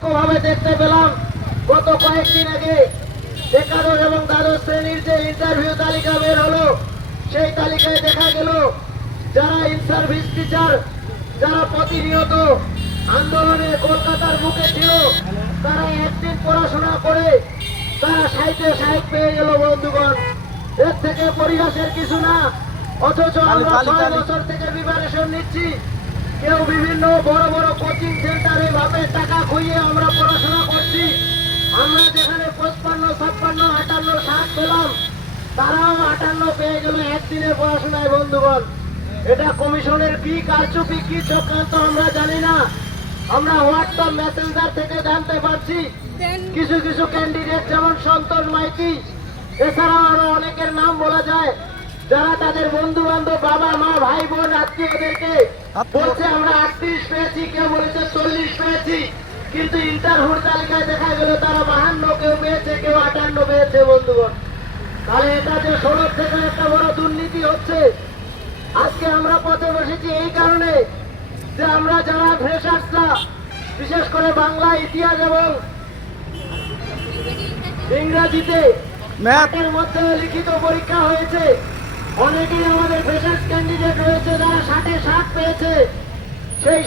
ভাবে দেখতে পেলাম গত কয়েকদিন আগে একাদশ এবং দ্বাদশ শ্রেণির যে ইন্টারভিউ তালিকা বের হলো সেই তালিকায় দেখা গেল যারা ইন সার্ভিস টিচার যারা প্রতিনিয়ত আন্দোলনে কলকাতার বুকে ছিল তারা একদিন পড়াশোনা করে তারা সাহিত্যে সাহিত্য পেয়ে গেল বন্ধুগণ। এর থেকে পরিহাসের কিছু না অথচ আমরা ছয় বছর থেকে প্রিপারেশন নিচ্ছি। কেউ বিভিন্ন বড় তারাও পেয়ে গেল একদিনের পড়াশোনায় বন্ধুগণ। এটা কমিশনের কি কারচুপি কি চক্রান্ত আমরা জানি না। আমরা হোয়াটসঅ্যাপ মেসেঞ্জার থেকে জানতে পারছি। কিছু কিছু ক্যান্ডিডেট যেমন সন্তোষ মাইতি এছাড়াও আরও অনেকের নাম বলা যায় যারা তাদের বন্ধু বান্ধব বাবা মা ভাই বোন আত্মীয়দেরকে বলছে আমরা আটত্রিশ পেয়েছি কেউ বলেছে চল্লিশ পেয়েছি। কিন্তু ইন্টারভিউর তালিকায় দেখা গেল তারা বাহান্ন কেউ পেয়েছে কেউ আটান্ন পেয়েছে বন্ধুগণ তাহলে এটা যে সড়ক থেকে একটা বড় দুর্নীতি হচ্ছে। আজকে আমরা পথে বসেছি এই কারণে যে আমরা যারা ফ্রেশার্সরা বিশেষ করে বাংলা ইতিহাস এবং ইংরাজিতে ম্যাপ এর মধ্যে লিখিত পরীক্ষা হয়েছে। অনেকেই আমাদের ফ্রেশার্স ক্যান্ডিডেট রয়েছে, যারা ষাটে ষাট পেয়েছে। সেই